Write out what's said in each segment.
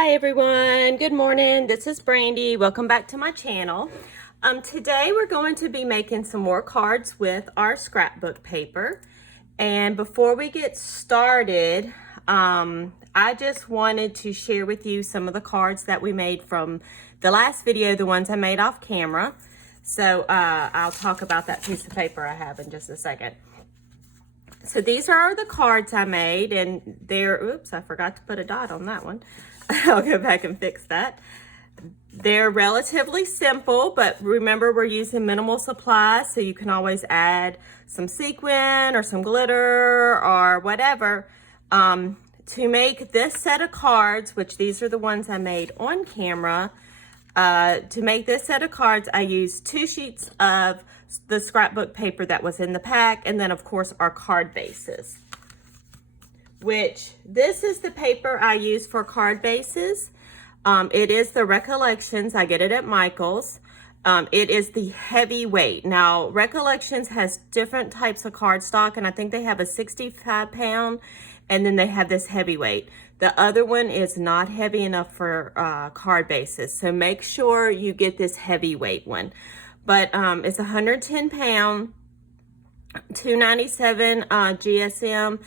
Hi everyone, good morning. This is Brandy. Welcome back to my channel. Today we're going to be making some more cards with our scrapbook paper. And before we get started, I just wanted to share with you some of the cards that we made from the last video, the ones I made off camera. So I'll talk about that piece of paper I have in just a second. So these are the cards I made, and they're, oops, I forgot to put a dot on that one. I'll go back and fix that. They're relatively simple, but remember we're using minimal supplies, so you can always add some sequin or some glitter or whatever. To make this set of cards, which these are the ones I made on camera, to make this set of cards, I used 2 sheets of the scrapbook paper that was in the pack, and then of course our card bases. Which this is the paper I use for card bases. It is the Recollections. I get it at Michael's. It is the heavyweight. Now, Recollections has different types of cardstock, and I think they have a 65 pound, and then they have this heavyweight. The other one is not heavy enough for card bases, so make sure you get this heavyweight one. But it's 110 pound, 297 GSM,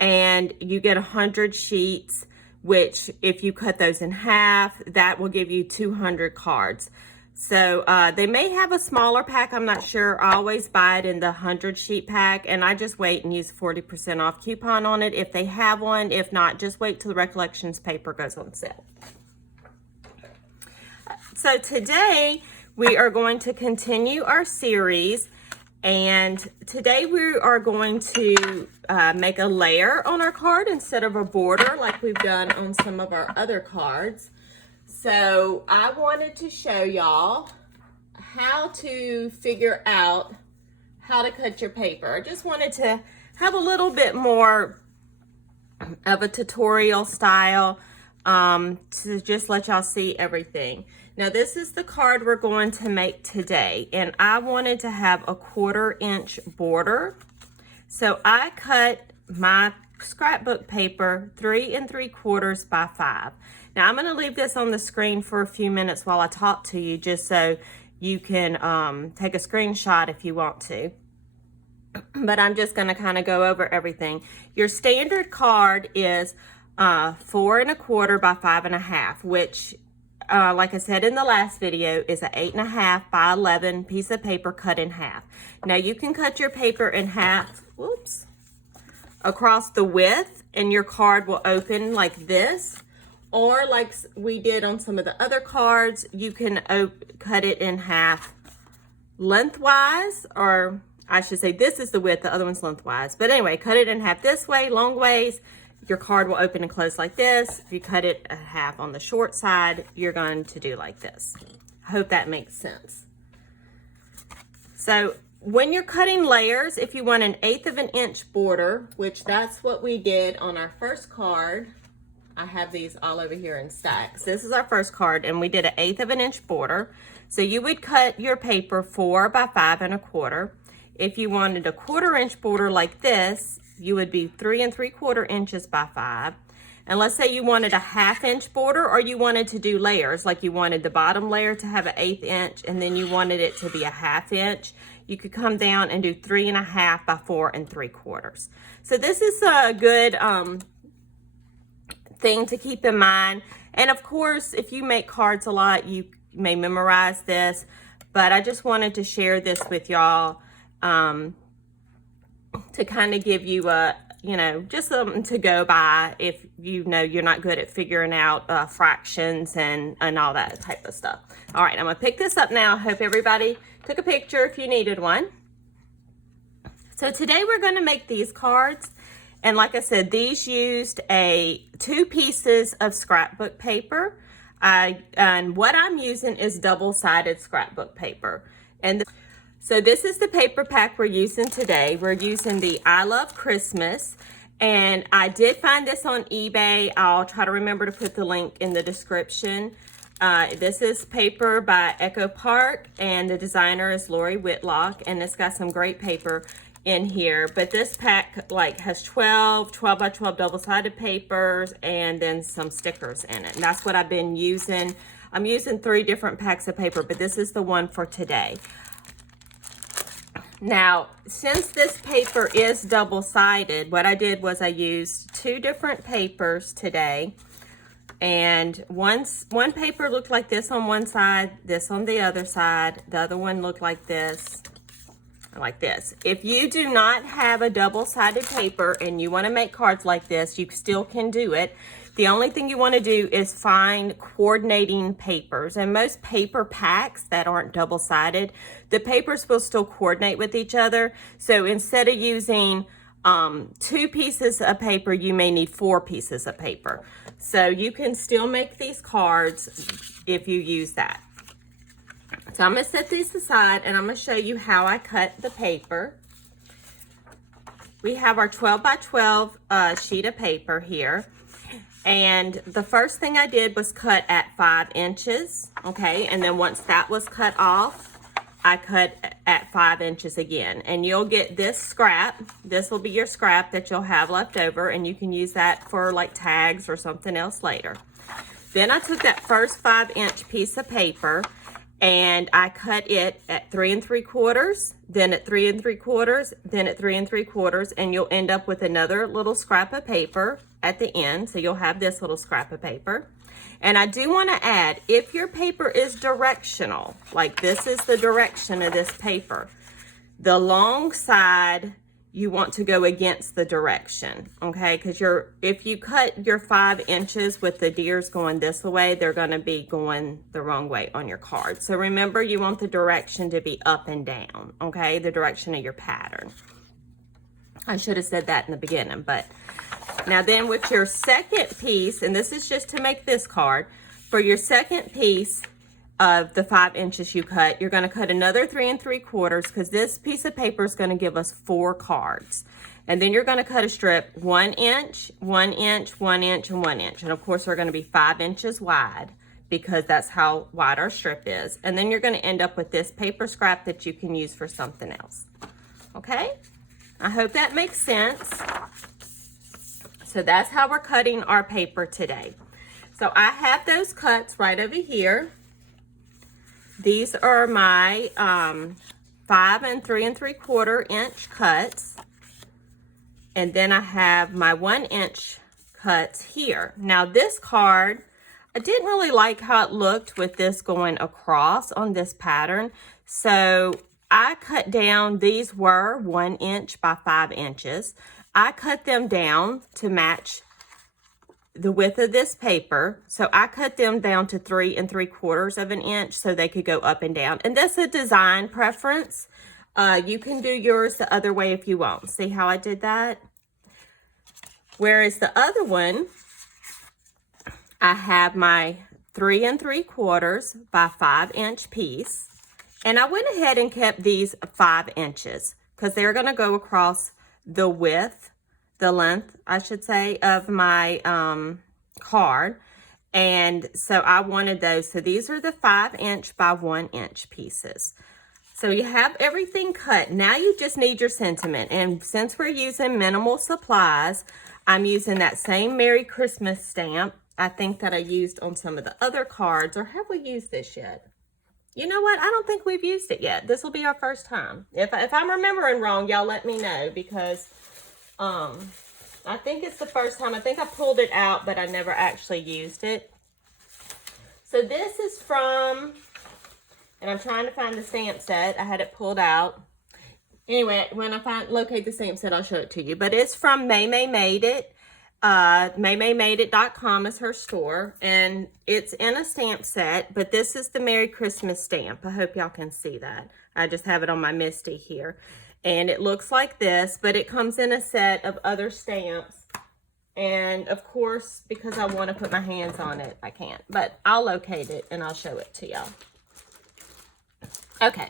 and you get 100 sheets, which if you cut those in half, that will give you 200 cards. So they may have a smaller pack, I'm not sure. I always buy it in the 100 sheet pack, and I just wait and use 40% off coupon on it if they have one. If not, just wait till the Recollections paper goes on sale. So today we are going to continue our series, and today we are going to make a layer on our card instead of a border like we've done on some of our other cards. So I wanted to show y'all how to figure out how to cut your paper. I just wanted to have a little bit more of a tutorial style to just let y'all see everything. Now this is the card we're going to make today, and I wanted to have a 1/4 inch border. So I cut my scrapbook paper 3 3/4 by 5. Now I'm going to leave this on the screen for a few minutes while I talk to you, just so you can take a screenshot if you want to. But I'm just going to kind of go over everything. Your standard card is 4 1/4 by 5 1/2, which like I said in the last video, is an 8 1/2 by 11 piece of paper cut in half. Now you can cut your paper in half, whoops, across the width, and your card will open like this. Or like we did on some of the other cards, you can cut it in half lengthwise, or I should say this is the width, the other one's lengthwise. But anyway, cut it in half this way, long ways. Your card will open and close like this. If you cut it a half on the short side, you're going to do like this. I hope that makes sense. So when you're cutting layers, if you want an 1/8 of an inch border, which that's what we did on our first card. I have these all over here in stacks. This is our first card, and we did an 1/8 of an inch border. So you would cut your paper 4 by 5 1/4. If you wanted a 1/4 inch border like this, you would be 3 3/4 inches by 5. And let's say you wanted a 1/2 inch border, or you wanted to do layers, like you wanted the bottom layer to have an 1/8 inch, and then you wanted it to be a 1/2 inch. You could come down and do 3 1/2 by 4 3/4. So this is a good thing to keep in mind. And of course, if you make cards a lot, you may memorize this, but I just wanted to share this with y'all to kind of give you a, just something to go by if you know you're not good at figuring out fractions and all that type of stuff. All right, I'm gonna pick this up now. Hope everybody took a picture if you needed one. So today we're gonna make these cards. And like I said, these used 2 pieces of scrapbook paper. And what I'm using is double-sided scrapbook paper. And so this is the paper pack we're using today. We're using the I Love Christmas. And I did find this on eBay. I'll try to remember to put the link in the description. This is paper by Echo Park, and the designer is Lori Whitlock, and it's got some great paper. in here, but this pack like has 12 by 12 double-sided papers and then some stickers in it. And that's what I've been using. I'm using 3 different packs of paper, but this is the one for today. Now, since this paper is double-sided, what I did was I used 2 different papers today. And one paper looked like this on one side, this on the other side. The other one looked like this. Like this. If you do not have a double-sided paper and you want to make cards like this, you still can do it. The only thing you want to do is find coordinating papers. And most paper packs that aren't double-sided, the papers will still coordinate with each other. So instead of using 2 pieces of paper, you may need 4 pieces of paper. So you can still make these cards if you use that. So I'm going to set these aside and I'm going to show you how I cut the paper. We have our 12 by 12 sheet of paper here. And the first thing I did was cut at 5 inches. Okay, and then once that was cut off, I cut at 5 inches again. And you'll get this scrap. This will be your scrap that you'll have left over, and you can use that for like tags or something else later. Then I took that first 5-inch piece of paper and I cut it at 3 3/4, then at 3 3/4, then at 3 3/4, and you'll end up with another little scrap of paper at the end. So you'll have this little scrap of paper. And I do want to add, if your paper is directional, like this is the direction of this paper, the long side, you want to go against the direction, okay? Because if you cut your 5 inches with the deers going this way, they're going to be going the wrong way on your card. So remember, you want the direction to be up and down, okay? The direction of your pattern. I should have said that in the beginning, but now then with your second piece, and this is just to make this card, for your second piece of the 5 inches you cut, you're going to cut another 3 3/4, because this piece of paper is going to give us 4 cards. And then you're going to cut a strip 1 inch, 1 inch, 1 inch, and 1 inch. And of course, they're going to be 5 inches wide because that's how wide our strip is. And then you're going to end up with this paper scrap that you can use for something else. Okay? I hope that makes sense. So that's how we're cutting our paper today. So I have those cuts right over here. These are my 5 and 3 3/4 inch cuts. And then I have my 1 inch cuts here. Now this card, I didn't really like how it looked with this going across on this pattern. So I cut down, these were 1 inch by 5 inches. I cut them down to match the width of this paper. So I cut them down to 3 3/4 of an inch so they could go up and down. And that's a design preference. You can do yours the other way if you want. See how I did that? Whereas the other one, I have my 3 3/4 by 5 inch piece. And I went ahead and kept these 5 inches because they're going to go across the width, the length, I should say, of my card. And so I wanted those. So these are the 5 inch by 1 inch pieces. So you have everything cut. Now you just need your sentiment. And since we're using minimal supplies, I'm using that same Merry Christmas stamp. I think that I used on some of the other cards. Or have we used this yet? You know what? I don't think we've used it yet. This will be our first time. If I'm remembering wrong, y'all let me know, because I think it's the first time. I think I pulled it out, but I never actually used it. So this is from, and I'm trying to find the stamp set. I had it pulled out. Anyway, when I locate the stamp set, I'll show it to you. But it's from May Made It. MayMayMadeIt.com is her store, and it's in a stamp set, but this is the Merry Christmas stamp. I hope y'all can see that. I just have it on my Misty here, and it looks like this, but it comes in a set of other stamps. And of course, because I want to put my hands on it, I can't, but I'll locate it and I'll show it to y'all. Okay,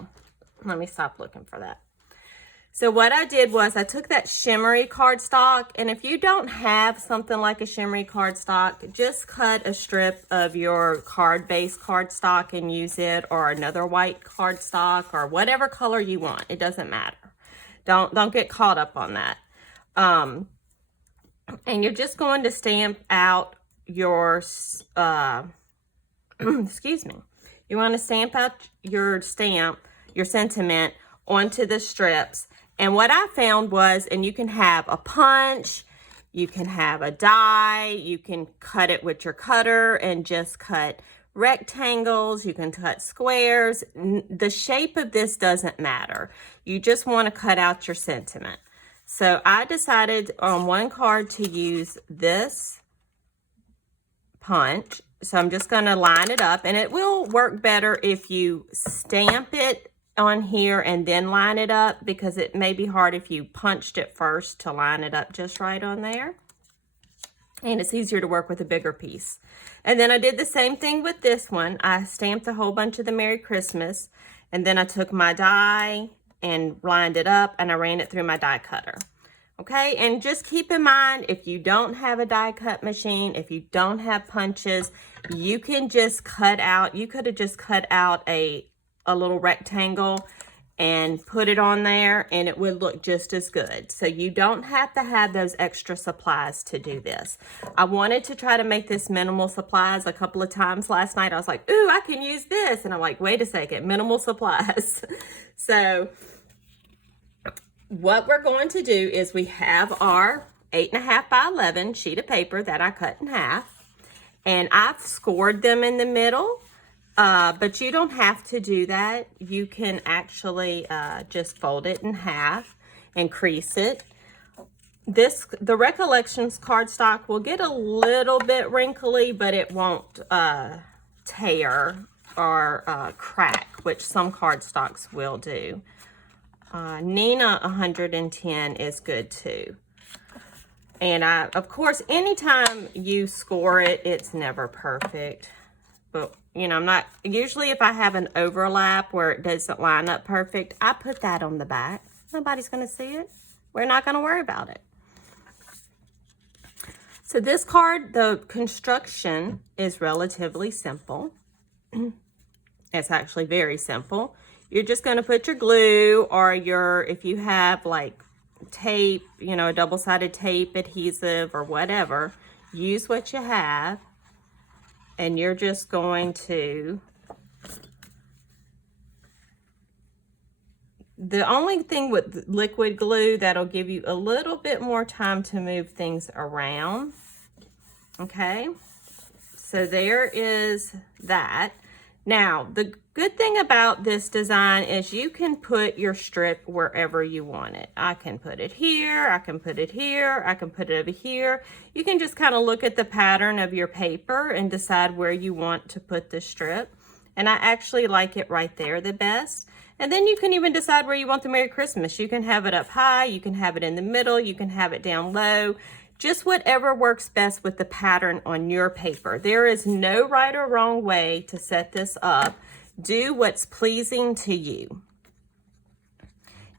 let me stop looking for that. So what I did was I took that shimmery cardstock, and if you don't have something like a shimmery cardstock, just cut a strip of your card-based cardstock and use it, or another white cardstock, or whatever color you want. It doesn't matter. Don't get caught up on that. And you're just going to stamp out your, excuse me. You want to stamp out your sentiment onto the strips. And what I found was, and you can have a punch, you can have a die, you can cut it with your cutter and just cut rectangles, you can cut squares. The shape of this doesn't matter. You just want to cut out your sentiment. So I decided on one card to use this punch. So I'm just going to line it up, and it will work better if you stamp it on here and then line it up, because it may be hard if you punched it first to line it up just right on there. And it's easier to work with a bigger piece. And then I did the same thing with this one. I stamped a whole bunch of the Merry Christmas, and then I took my die and lined it up, and I ran it through my die cutter. Okay, and just keep in mind, if you don't have a die cut machine, if you don't have punches, you can just cut out, you could have just cut out a little rectangle and put it on there, and it would look just as good. So you don't have to have those extra supplies to do this. I wanted to try to make this minimal supplies a couple of times last night. I was like, ooh, I can use this. And I'm like, wait a second, minimal supplies. So what we're going to do is we have our 8.5 by 11 sheet of paper that I cut in half. And I've scored them in the middle. But you don't have to do that. You can actually just fold it in half and crease it. The Recollections cardstock will get a little bit wrinkly, but it won't tear or crack, which some cardstocks will do. Nina 110 is good too. And of course, anytime you score it, it's never perfect. But, you know, I'm not, usually if I have an overlap where it doesn't line up perfect, I put that on the back. Nobody's going to see it. We're not going to worry about it. So this card, the construction is relatively simple. It's actually very simple. You're just going to put your glue or if you have like tape, you know, a double-sided tape adhesive or whatever, use what you have. And you're just going to, the only thing with liquid glue that'll give you a little bit more time to move things around. Okay, so there is that. Now, the good thing about this design is you can put your strip wherever you want it. I can put it here, I can put it here, I can put it over here. You can just kind of look at the pattern of your paper and decide where you want to put the strip. And I actually like it right there the best. And then you can even decide where you want the Merry Christmas. You can have it up high, you can have it in the middle, you can have it down low. Just whatever works best with the pattern on your paper. There is no right or wrong way to set this up. Do what's pleasing to you.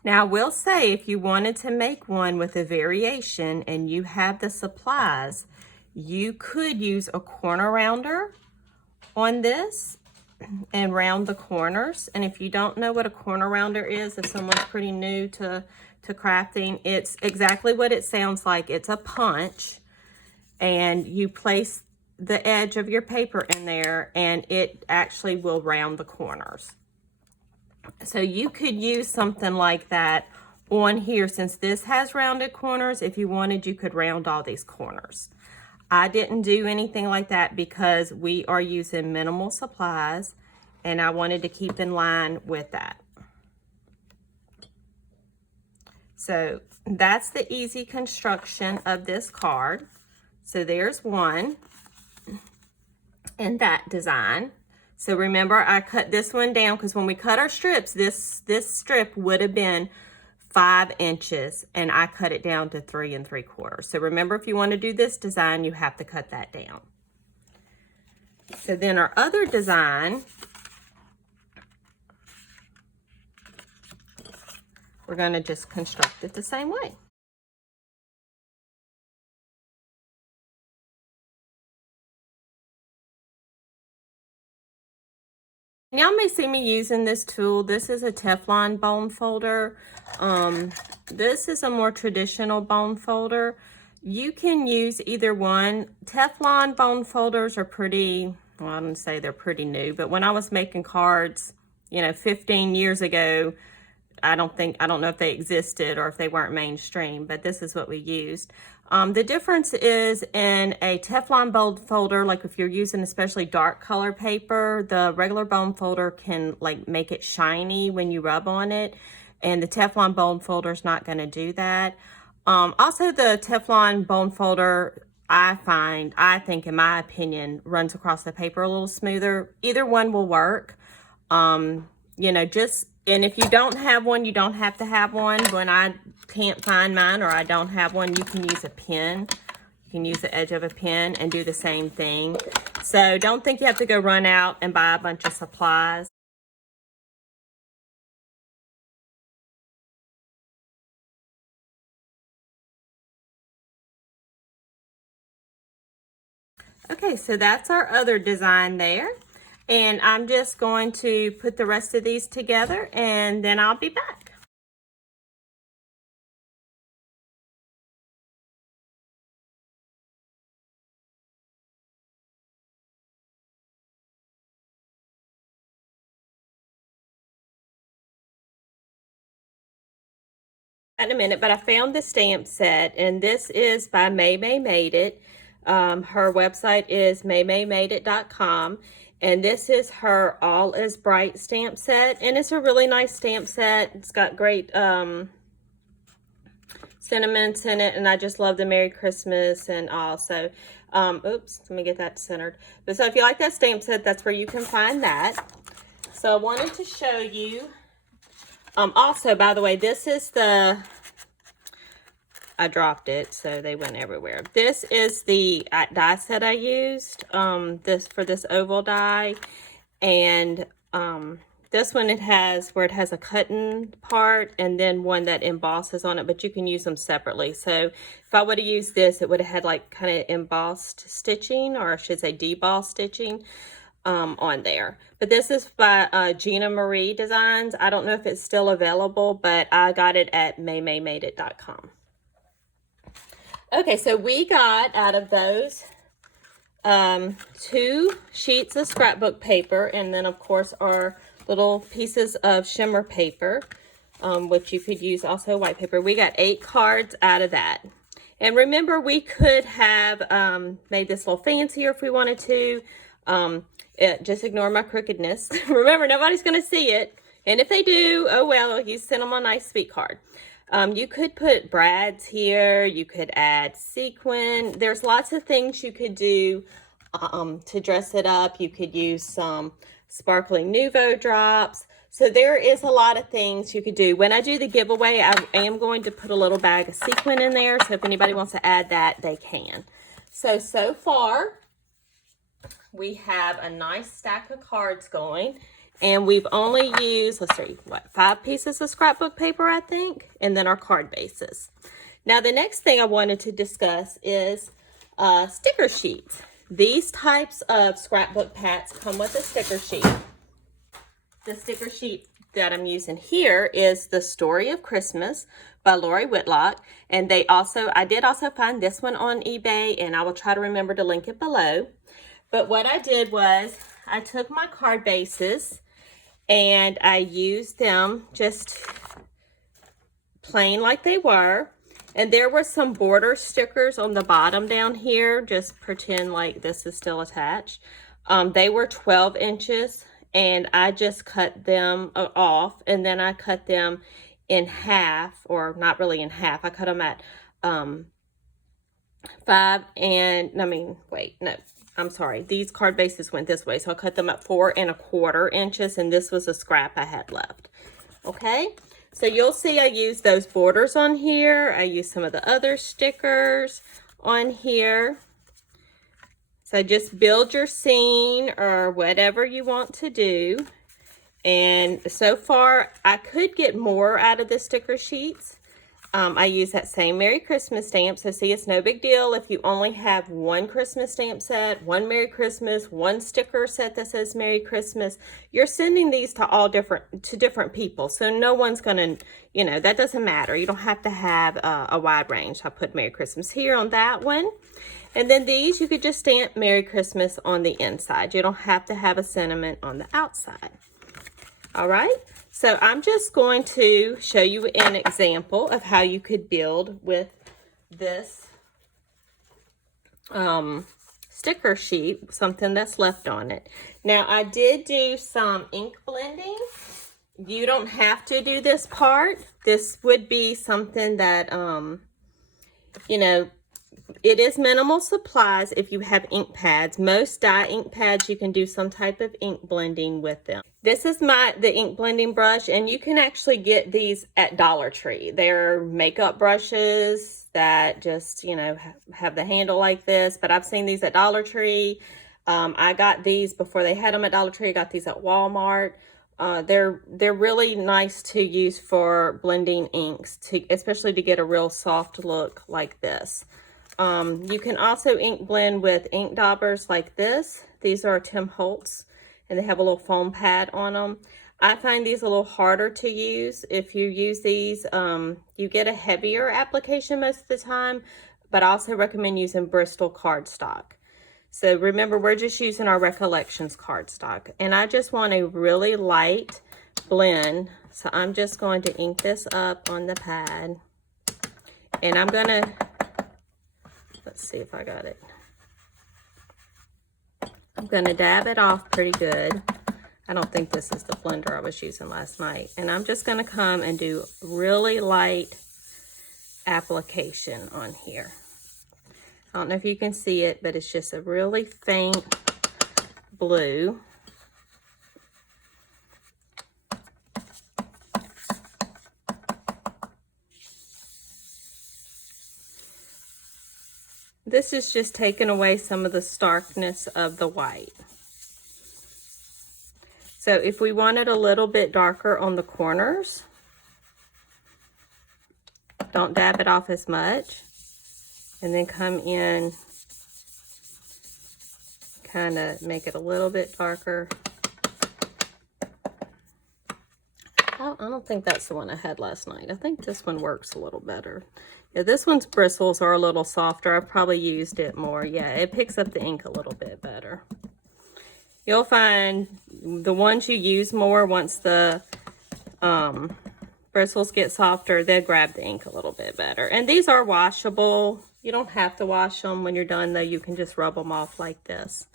Now, I will say, if you wanted to make one with a variation and you have the supplies, you could use a corner rounder on this and round the corners. And if you don't know what a corner rounder is, if someone's pretty new to crafting, it's exactly what it sounds like. It's a punch, and you place the edge of your paper in there, and it actually will round the corners. So you could use something like that on here. Since this has rounded corners, if you wanted, you could round all these corners. I didn't do anything like that because we are using minimal supplies, and I wanted to keep in line with that. So that's the easy construction of this card. So there's one in that design. So remember, I cut this one down because when we cut our strips, this strip would have been 5 inches, and I cut it down to 3 3/4. So remember, if you want to do this design, you have to cut that down. So then our other design, we're going to just construct it the same way. Y'all may see me using this tool. This is a Teflon bone folder. This is a more traditional bone folder. You can use either one. Teflon bone folders are pretty, well, I don't say they're pretty new, but when I was making cards, 15 years ago, I don't know if they existed or if they weren't mainstream, but this is what we used. The difference is in a Teflon bone folder, like if you're using especially dark color paper, the regular bone folder can like make it shiny when you rub on it, and the Teflon bone folder is not going to do that. Also, the Teflon bone folder, I think in my opinion, runs across the paper a little smoother. Either one will work. And if you don't have one, you don't have to have one. When I can't find mine or I don't have one, you can use a pen. You can use the edge of a pen and do the same thing. So don't think you have to go run out and buy a bunch of supplies. Okay, so that's our other design there. And I'm just going to put the rest of these together and then I'll be back. In a minute, but I found the stamp set, and this is by May Made It. Her website is maymaymadeit.com, and this is her All Is Bright stamp set, and it's a really nice stamp set. It's got great sentiments in it, and I just love the Merry Christmas and all. So, oops, let me get that centered. But so if you like that stamp set, that's where you can find that. So I wanted to show you. Also, by the way, this is I dropped it, so they went everywhere. This is the die set I used, for this oval die. And this one, it has a cutting part and then one that embosses on it, but you can use them separately. So if I would have used this, it would have had like kind of embossed stitching, or I should say deboss stitching. On there. But this is by Gina Marie Designs. I don't know if it's still available, but I got it at maymaymadeit.com. Okay, so we got out of those 2 sheets of scrapbook paper, and then of course our little pieces of shimmer paper, which you could use also white paper. We got 8 cards out of that. And remember, we could have made this a little fancier if we wanted to. Just ignore my crookedness. Remember, nobody's going to see it. And if they do, oh well, you send them a nice sweet card. You could put brads here. You could add sequin. There's lots of things you could do to dress it up. You could use some sparkling Nouveau drops. So there is a lot of things you could do. When I do the giveaway, I am going to put a little bag of sequin in there. So if anybody wants to add that, they can. So far, we have a nice stack of cards going, and we've only used, let's see, 5 pieces of scrapbook paper, I think, and then our card bases. Now, the next thing I wanted to discuss is sticker sheets. These types of scrapbook packs come with a sticker sheet. The sticker sheet that I'm using here is The Story of Christmas by Lori Whitlock, and I did also find this one on eBay, and I will try to remember to link it below. But what I did was I took my card bases and I used them just plain like they were. And there were some border stickers on the bottom down here. Just pretend like this is still attached. They were 12 inches, and I just cut them off, and then I cut them in half, or not really in half. I cut them at 5 and, I'm sorry, these card bases went this way, so I cut them at 4 1/4 inches, and this was a scrap I had left. Okay, so you'll see I used those borders on here. I used some of the other stickers on here. So just build your scene or whatever you want to do. And so far, I could get more out of the sticker sheets. I use that same Merry Christmas stamp. So see, it's no big deal if you only have one Christmas stamp set, one Merry Christmas, one sticker set that says Merry Christmas. You're sending these to different people. So no one's gonna, you know, that doesn't matter. You don't have to have a wide range. I put Merry Christmas here on that one. And then these, you could just stamp Merry Christmas on the inside. You don't have to have a sentiment on the outside. All right. So I'm just going to show you an example of how you could build with this sticker sheet, something that's left on it. Now, I did do some ink blending. You don't have to do this part. This would be something that, you know, it is minimal supplies if you have ink pads. Most dye ink pads, you can do some type of ink blending with them. This is the ink blending brush, and you can actually get these at Dollar Tree. They're makeup brushes that just, you know, have the handle like this, but I've seen these at Dollar Tree. I got these before they had them at Dollar Tree. I got these at Walmart. They're really nice to use for blending inks, especially to get a real soft look like this. You can also ink blend with ink daubers like this. These are Tim Holtz, and they have a little foam pad on them. I find these a little harder to use. If you use these, you get a heavier application most of the time, but I also recommend using Bristol cardstock. So remember, we're just using our Recollections cardstock, and I just want a really light blend. So I'm just going to ink this up on the pad, and I'm gonna, let's see if I got it. I'm gonna dab it off pretty good. I don't think this is the blender I was using last night. And I'm just gonna come and do really light application on here. I don't know if you can see it, but it's just a really faint blue. This is just taking away some of the starkness of the white. So if we want it a little bit darker on the corners, don't dab it off as much. And then come in, kind of make it a little bit darker. I don't think that's the one I had last night. I think this one works a little better. Yeah, this one's bristles are a little softer. I've probably used it more. Yeah, it picks up the ink a little bit better. You'll find the ones you use more, once the bristles get softer, they'll grab the ink a little bit better. And these are washable. You don't have to wash them. When you're done, though, you can just rub them off like this.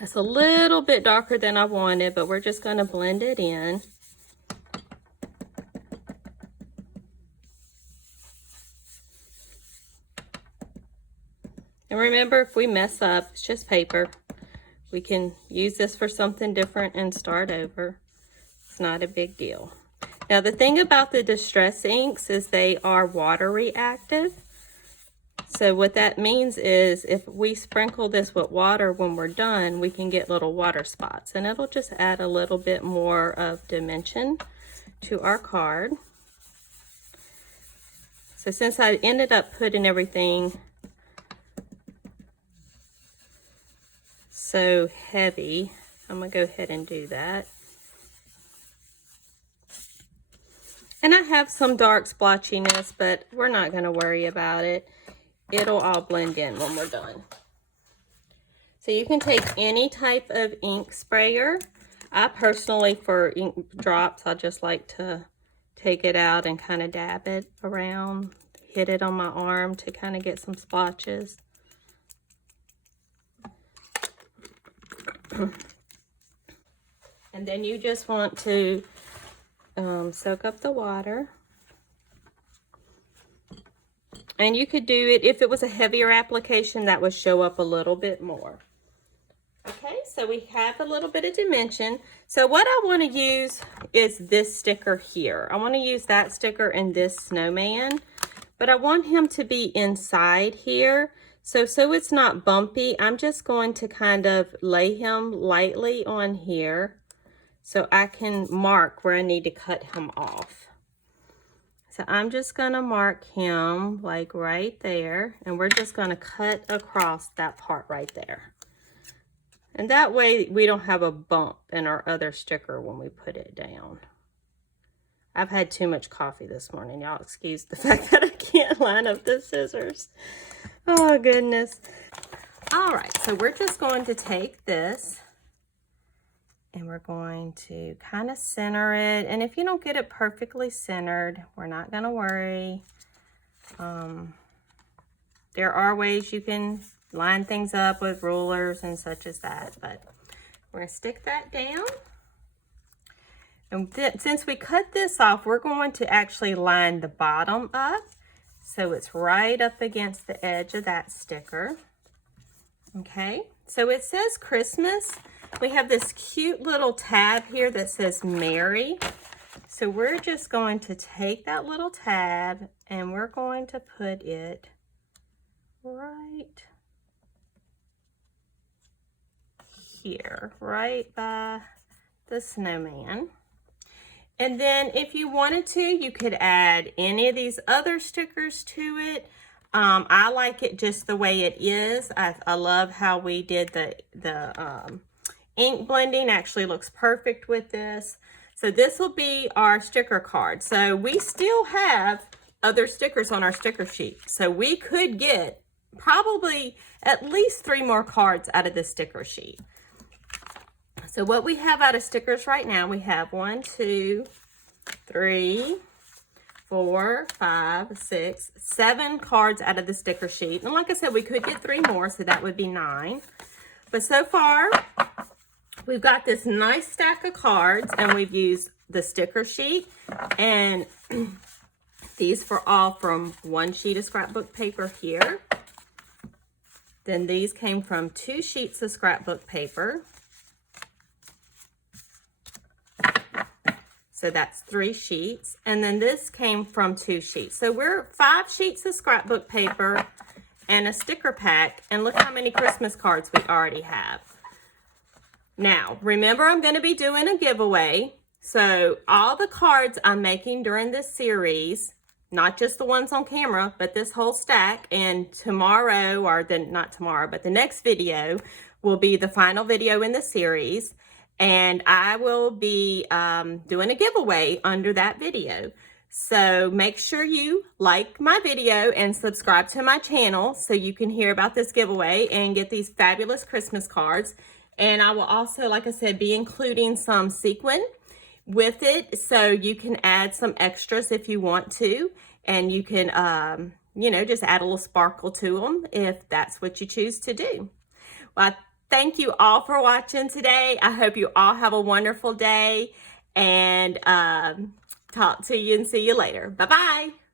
That's a little bit darker than I wanted, but we're just going to blend it in. And remember, if we mess up, it's just paper. We can use this for something different and start over. It's not a big deal. Now, the thing about the distress inks is they are water reactive. So what that means is if we sprinkle this with water when we're done, we can get little water spots, and it'll just add a little bit more of dimension to our card. So since I ended up putting everything so heavy, I'm gonna go ahead and do that. And I have some dark splotchiness, but we're not gonna worry about it. It'll all blend in when we're done. So you can take any type of ink sprayer. I personally, for ink drops, I just like to take it out and kind of dab it around, hit it on my arm to kind of get some splotches. And then you just want to soak up the water. And you could do it, if it was a heavier application, that would show up a little bit more. Okay, so we have a little bit of dimension. So what I want to use is this sticker here. I want to use that sticker and this snowman, but I want him to be inside here. So it's not bumpy, I'm just going to kind of lay him lightly on here so I can mark where I need to cut him off. So I'm just gonna mark him like right there, and we're just gonna cut across that part right there. And that way we don't have a bump in our other sticker when we put it down. I've had too much coffee this morning. Y'all excuse the fact that I can't line up the scissors. Oh, goodness. All right, so we're just going to take this and we're going to kind of center it. And if you don't get it perfectly centered, we're not going to worry. There are ways you can line things up with rulers and such as that, but we're going to stick that down. And since we cut this off, we're going to actually line the bottom up so it's right up against the edge of that sticker. Okay, so it says Christmas. We have this cute little tab here that says Merry. So we're just going to take that little tab and we're going to put it right here, right by the snowman. And then if you wanted to, you could add any of these other stickers to it. I like it just the way it is. I love how we did the ink blending. Actually looks perfect with this. So this will be our sticker card. So we still have other stickers on our sticker sheet. So we could get probably at least 3 more cards out of this sticker sheet. So what we have out of stickers right now, we have 1, 2, 3, 4, 5, 6, 7 cards out of the sticker sheet. And like I said, we could get 3 more, so that would be 9. But so far, we've got this nice stack of cards, and we've used the sticker sheet. And these were all from 1 sheet of scrapbook paper here. Then these came from 2 sheets of scrapbook paper. So that's 3 sheets. And then this came from 2 sheets. So we're 5 sheets of scrapbook paper and a sticker pack. And look how many Christmas cards we already have. Now, remember I'm going to be doing a giveaway. So all the cards I'm making during this series, not just the ones on camera, but this whole stack. And tomorrow, or not tomorrow, but the next video will be the final video in the series. And I will be doing a giveaway under that video. So make sure you like my video and subscribe to my channel so you can hear about this giveaway and get these fabulous Christmas cards. And I will also, like I said, be including some sequin with it, so you can add some extras if you want to. And you can, you know, just add a little sparkle to them if that's what you choose to do. Well, thank you all for watching today. I hope you all have a wonderful day, and talk to you and see you later. Bye-bye.